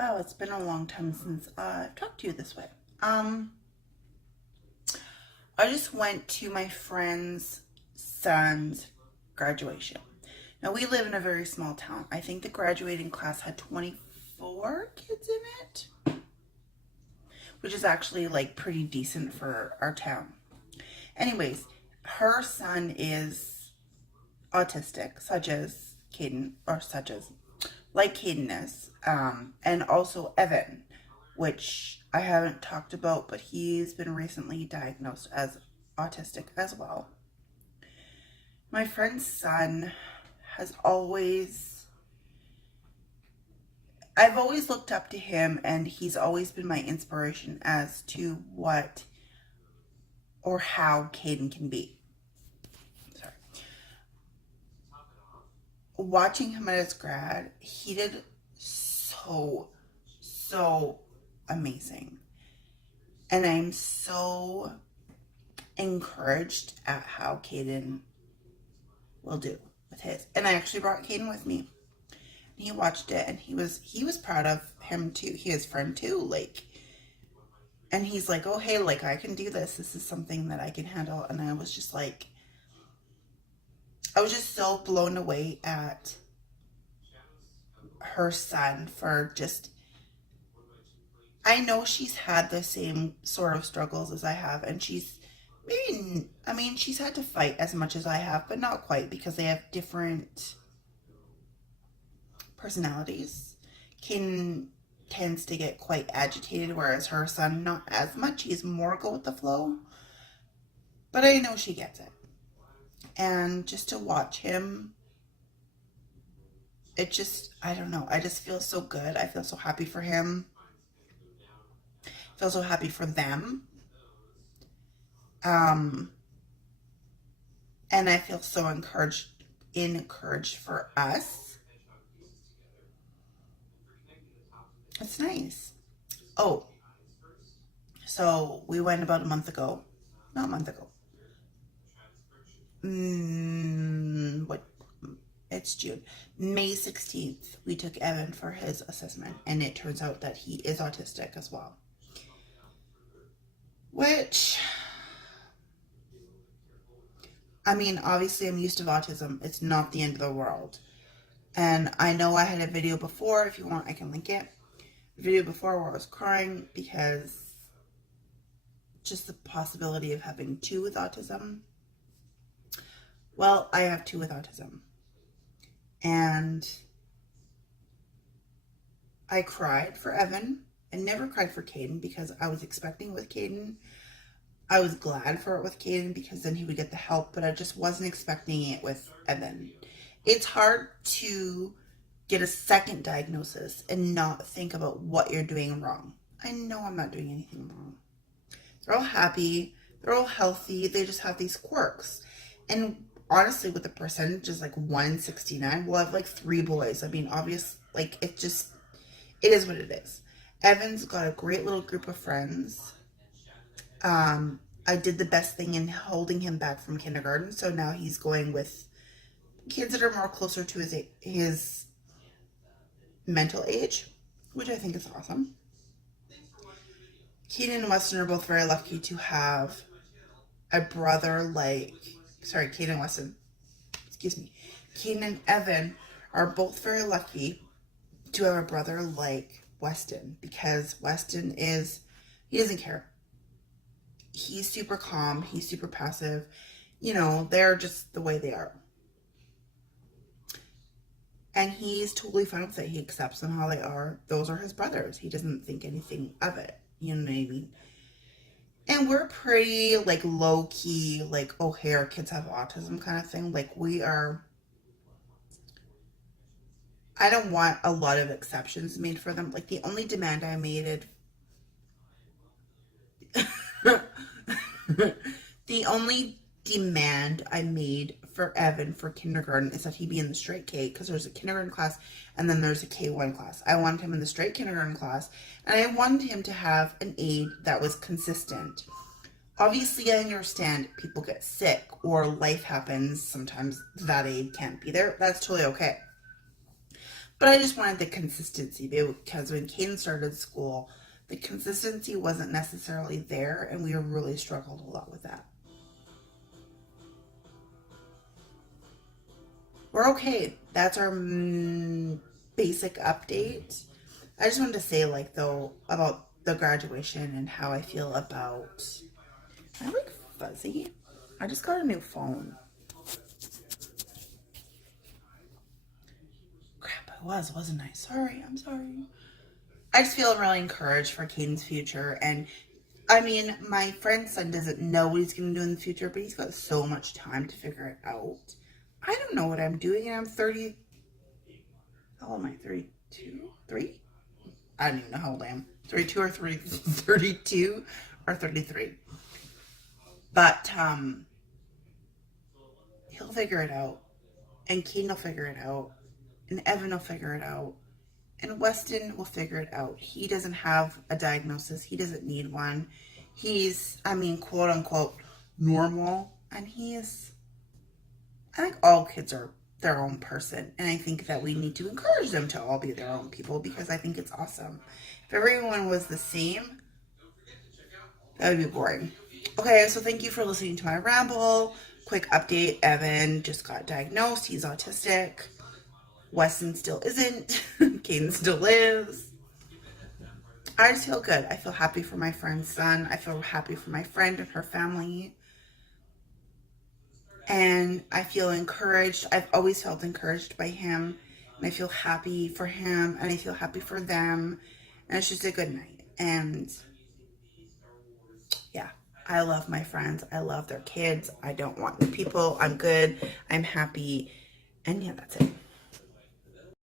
Wow, it's been a long time since I've talked to you this way. Um, I just went to my friend's son's graduation. Now, we live in a very small town. I think the graduating class had 24 kids in it, which is actually like pretty decent for our town. Anyways, her son is autistic, such as Caden, or such as like Caden is, and also Evan, which I haven't talked about, but he's been recently diagnosed as autistic as well. My friend's son has always, I've always looked up to him, and he's always been my inspiration as to what or how Caden can be. Sorry. Watching him at his grad, he did so amazing. And I'm so encouraged at how Caden will do with his. And I actually brought Caden with me. And he watched it, and he was proud of him too. His friend too, like, and he's like, oh hey, like I can do this. This is something that I can handle. And I was just like, I was just so blown away at her son for just, I know she's had the same sort of struggles as I have, and she's maybe, I mean, she's had to fight as much as I have, but not quite, because they have different personalities. Caden tends to get quite agitated, whereas her son, not as much. He's more go with the flow. But I know she gets it. And just to watch him, it just, I don't know. I just feel so good. I feel so happy for him. I feel so happy for them. And I feel so encouraged for us. It's nice. Oh, so we went about a month ago. Not a month ago. What? It's June. May 16th, we took Evan for his assessment, and it turns out that he is autistic as well. Which, I mean, obviously I'm used to autism. It's not the end of the world. And I know I had a video before. If you want, I can link it. A video before where I was crying because just the possibility of having two with autism. Well, I have two with autism. And I cried for Evan. I never cried for Caden because I was expecting with Caden. I was glad for it with Caden because then he would get the help, but I just wasn't expecting it with Evan. It's hard to get a second diagnosis and not think about what you're doing wrong. I know I'm not doing anything wrong. They're all happy. They're all healthy. They just have these quirks. And honestly, with the percentages like 169, we'll have like 3 boys. I mean, obvious, like it is what it is. Evan's got a great little group of friends. I did the best thing in holding him back from kindergarten, so now he's going with kids that are more closer to his mental age, which I think is awesome. Caden and Weston are both very lucky to have a brother like, sorry, Caden and Weston, excuse me. Caden and Evan are both very lucky to have a brother like Weston, because Weston he doesn't care. He's super calm. He's super passive. You know, they're just the way they are. And he's totally fine with it. He accepts them how they are. Those are his brothers. He doesn't think anything of it. You know what I mean? And we're pretty, like, low-key, like, oh, hey, our kids have autism kind of thing. Like, we are... I don't want a lot of exceptions made for them. Like, the only demand I made... The only demand I made for Evan for kindergarten is that he be in the straight K, because there's a kindergarten class and then there's a K1 class. I wanted him in the straight kindergarten class, and I wanted him to have an aide that was consistent. Obviously, I understand people get sick or life happens. Sometimes that aide can't be there. That's totally okay. But I just wanted the consistency because when Caden started school, the consistency wasn't necessarily there, and we really struggled a lot with that. We're okay. That's our basic update. I just wanted to say, like, though, about the graduation and how I feel about. I like fuzzy. I just got a new phone. Crap, I wasn't I? Sorry, I'm sorry. I just feel really encouraged for Caden's future. And I mean, my friend's son doesn't know what he's going to do in the future, but he's got so much time to figure it out. I don't know what I'm doing, and I'm 30. How old am I? 32? 3? I don't even know how old I am. 32 or 32 or 33. But he'll figure it out. And Caden will figure it out. And Evan will figure it out. And Weston will figure it out. He doesn't have a diagnosis. He doesn't need one. He's, I mean, quote unquote, normal. And he is, I think all kids are their own person. And I think that we need to encourage them to all be their own people because I think it's awesome. If everyone was the same, that would be boring. Okay, so thank you for listening to my ramble. Quick update, Evan just got diagnosed. He's autistic. Weston still isn't. Caden still is. I just feel good. I feel happy for my friend's son. I feel happy for my friend and her family. And I feel encouraged. I've always felt encouraged by him. And I feel happy for him. And I feel happy for them. And it's just a good night. And yeah, I love my friends. I love their kids. I don't want new people. I'm good. I'm happy. And yeah, that's it.